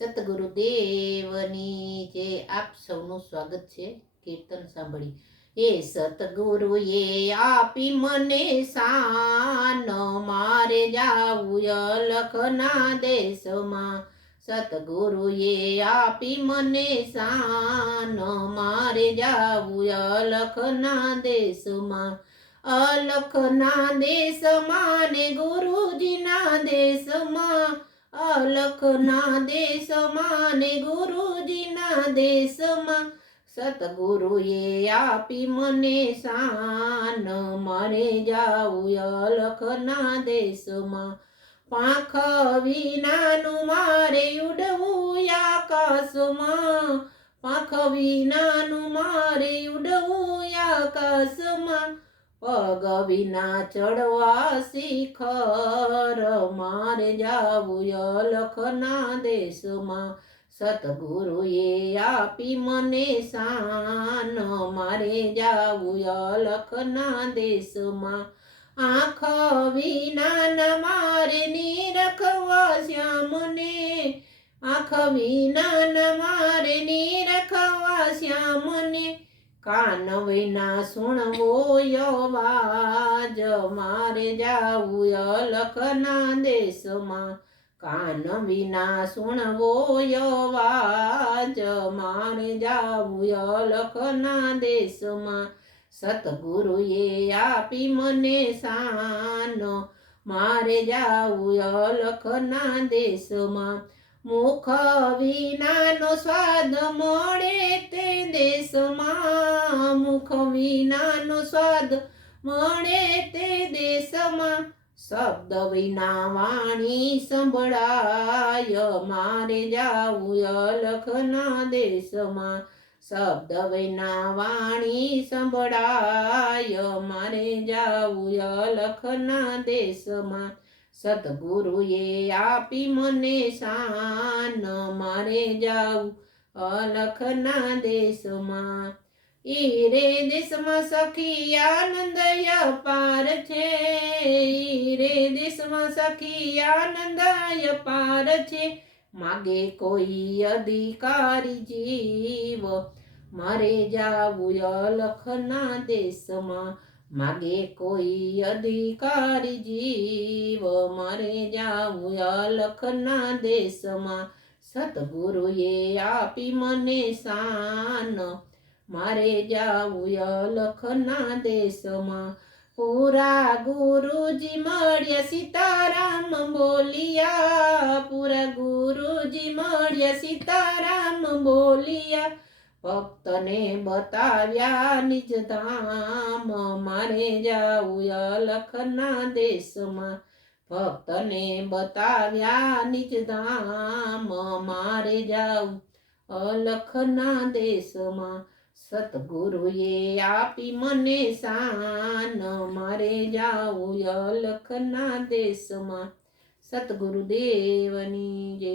સતગુરુદેવની જે આપ સૌનું સ્વાગત છે કીર્તન સાંભળી. એ સતગુરુએ આપી મને શાન, મારે જાવું અલખના દેશમાં. સતગુરુએ આપી મને શાન, મારે જાવું અલખના દેશમાં. અલખના દેશમાં ને ગુરુજીના દેશમાં, અલખના દેશમાં ને ગુરુજીના દેશમાં. સતગુરુએ આપી મને શાન, મારે જાવું અલખના દેશમાં. પાંખ વિનાનું મારે ઉડવું આકાશમાં, પાંખ વિનાનું મારે ઉડવું આકાશમાં. પગ વિના ચડવા શિખર, મારે જાવું અલખના દેશમાં. સતગુરુએ આપી મને શાન, મારે જાવું અલખના દેશમાં. આંખ વિના મારે નિરખવા શ્યામને, આંખ વિના મારે નિરખવા શ્યામને. કાન વિના સુણવો અવાજ, મારે જાવું અલખના દેશમાં. કાન વિના સુણવો અવાજ, મારે જાવું અલખના દેશમાં. સતગુરુએ આપી મને શાન, મારે જાવું અલખના દેશમાં. મુખ વિનાનો સ્વાદ મળે તે દેશમાં, મુખ વિનાનો સ્વાદ મળે તે દેશમાં. શબ્દ વિના વાણી સંભળાય, મારે જાવું અલખના દેશમાં. શબ્દ વિના વાણી સંભળાય, મારે જાવું અલખના દેશમાં. સતગુરુએ આપી મને શાન, મારે જાવું અલખના દેશમાં. ઈરે દેશમાં સખી આનંદ અપાર છે, ઈરે દેશમાં સખી આનંદ અપાર છે. માગે કોઈ અધિકારી જીવ, મારે જાવું અલખના દેશમાં. માગે કોઈ અધિકારી જીવ, મારે જાવું અલખના દેશમાં. સતગુરુએ આપી મને શાન, મારે જાવું અલખના દેશમાં. પૂરા ગુરુજી મળ્યા સીતારામ બોલિયા, પૂરા ગુરુજી મળ્યા સીતારામ બોલિયા. ભક્તને બતાવ્યા નિજ ધામ, મારે જાવું અલખના દેશમાં. ભક્તને બતાવ્યા નિજ ધામ, મારે જાવું અલખના દેશમાં. સતગુરુએ આપી મને શાન, મારે જાવું અલખના દેશમાં. સતગુરુદેવની જય.